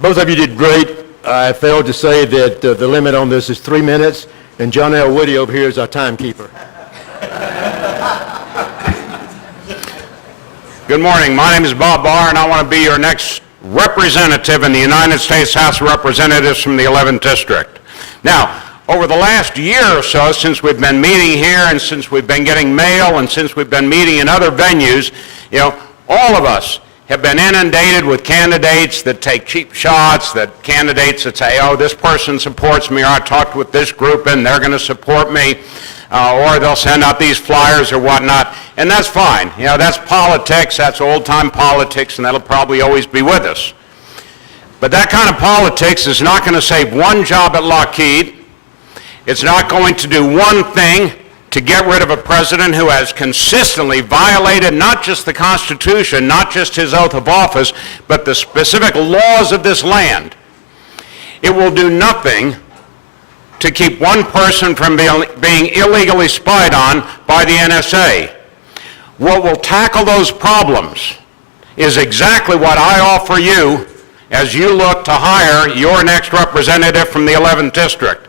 Both of you did great. I failed to say that the limit on this is 3 minutes, and John L. Woody over here is our timekeeper. Good morning. My name is Bob Barr, and I want to be your next representative in the United States House of Representatives from the 11th District. Now, over the last year or so, since we've been meeting here and since we've been getting mail and since we've been meeting in other venues, all of us have been inundated with candidates that take cheap shots, that candidates that say, oh, this person supports me, or I talked with this group and they're going to support me, or they'll send out these flyers or whatnot, and that's fine. That's politics, that's old-time politics, and that'll probably always be with us. But that kind of politics is not going to save one job at Lockheed. It's not going to do one thing to get rid of a president who has consistently violated not just the Constitution, not just his oath of office, but the specific laws of this land. It will do nothing to keep one person from being illegally spied on by the NSA. What will tackle those problems is exactly what I offer you as you look to hire your next representative from the 11th District.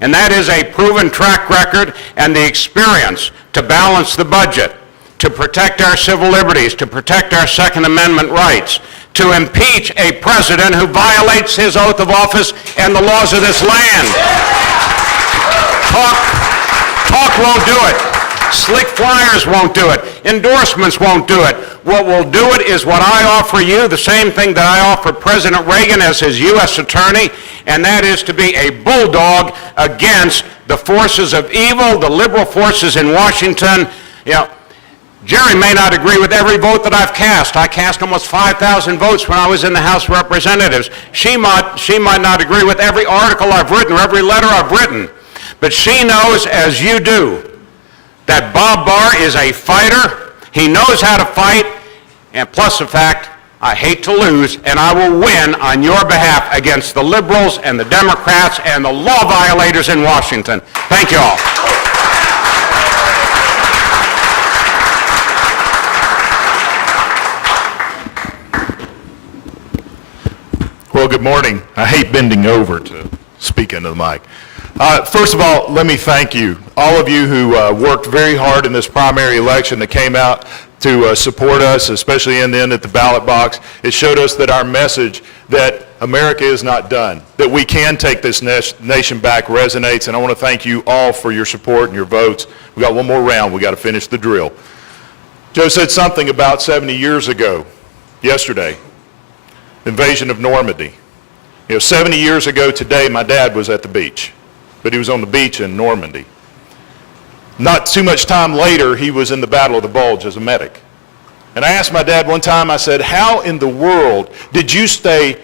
And that is a proven track record and the experience to balance the budget, to protect our civil liberties, to protect our Second Amendment rights, to impeach a president who violates his oath of office and the laws of this land. Talk won't do it. Slick flyers won't do it. Endorsements won't do it. What will do it is what I offer you, the same thing that I offered President Reagan as his U.S. attorney, and that is to be a bulldog against the forces of evil, the liberal forces in Washington. Jerry may not agree with every vote that I've cast. I cast almost 5,000 votes when I was in the House of Representatives. She might not agree with every article I've written or every letter I've written. But she knows, as you do, that Bob Barr is a fighter. He knows how to fight, and plus the fact, I hate to lose, and I will win on your behalf against the liberals and the Democrats and the law violators in Washington. Thank you all. Well, good morning. I hate bending over to speak into the mic. First of all, let me thank you, all of you who worked very hard in this primary election that came out to support us, especially in the end at the ballot box. It showed us that our message that America is not done, that we can take this nation back resonates, and I want to thank you all for your support and your votes. We got one more round. We got to finish the drill. Joe said something about 70 years ago, yesterday, the invasion of Normandy. 70 years ago today, my dad was at the beach. But he was on the beach in Normandy. Not too much time later, he was in the Battle of the Bulge as a medic. And I asked my dad one time, I said, how in the world did you stay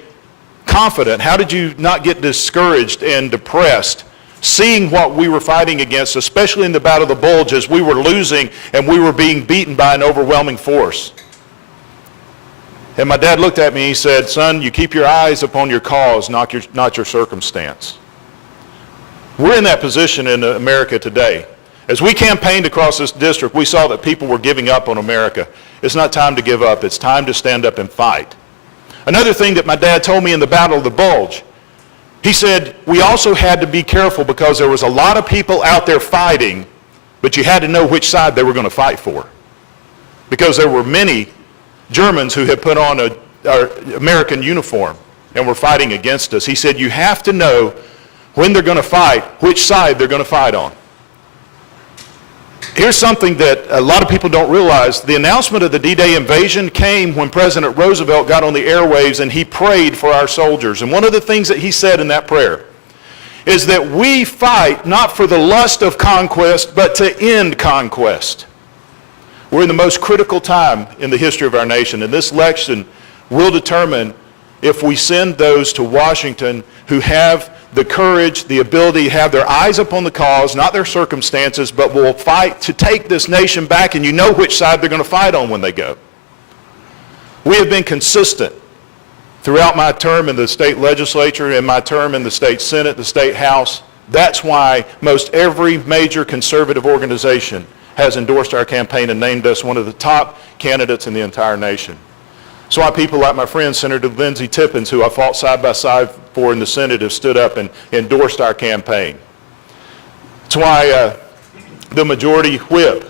confident? How did you not get discouraged and depressed seeing what we were fighting against, especially in the Battle of the Bulge, as we were losing and we were being beaten by an overwhelming force? And my dad looked at me and he said, son, you keep your eyes upon your cause, not your circumstance. We're in that position in America today. As we campaigned across this district, we saw that people were giving up on America. It's not time to give up. It's time to stand up and fight. Another thing that my dad told me in the Battle of the Bulge, he said we also had to be careful because there was a lot of people out there fighting, but you had to know which side they were going to fight for. Because there were many Germans who had put on an American uniform and were fighting against us. He said you have to know when they're going to fight, which side they're going to fight on. Here's something that a lot of people don't realize. The announcement of the D-Day invasion came when President Roosevelt got on the airwaves and he prayed for our soldiers. And one of the things that he said in that prayer is that we fight not for the lust of conquest, but to end conquest. We're in the most critical time in the history of our nation, and this election will determine if we send those to Washington who have the courage, the ability to have their eyes upon the cause, not their circumstances, but will fight to take this nation back, and you know which side they're going to fight on when they go. We have been consistent throughout my term in the state legislature and my term in the state senate, the state house. That's why most every major conservative organization has endorsed our campaign and named us one of the top candidates in the entire nation. That's why people like my friend Senator Lindsey Tippins, who I fought side by side for in the Senate, have stood up and endorsed our campaign. That's why the majority whip,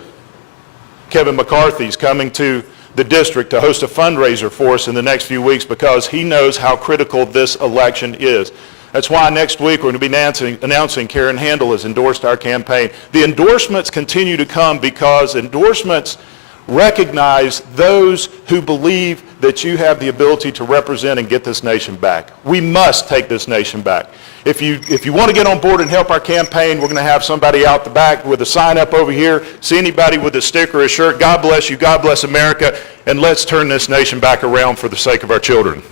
Kevin McCarthy, is coming to the district to host a fundraiser for us in the next few weeks because he knows how critical this election is. That's why next week we're going to be announcing Karen Handel has endorsed our campaign. The endorsements continue to come because endorsements recognize those who believe that you have the ability to represent and get this nation back. We must take this nation back. If you want to get on board and help our campaign, we're going to have somebody out the back with a sign up over here. See anybody with a stick or a shirt, God bless you, God bless America, and let's turn this nation back around for the sake of our children.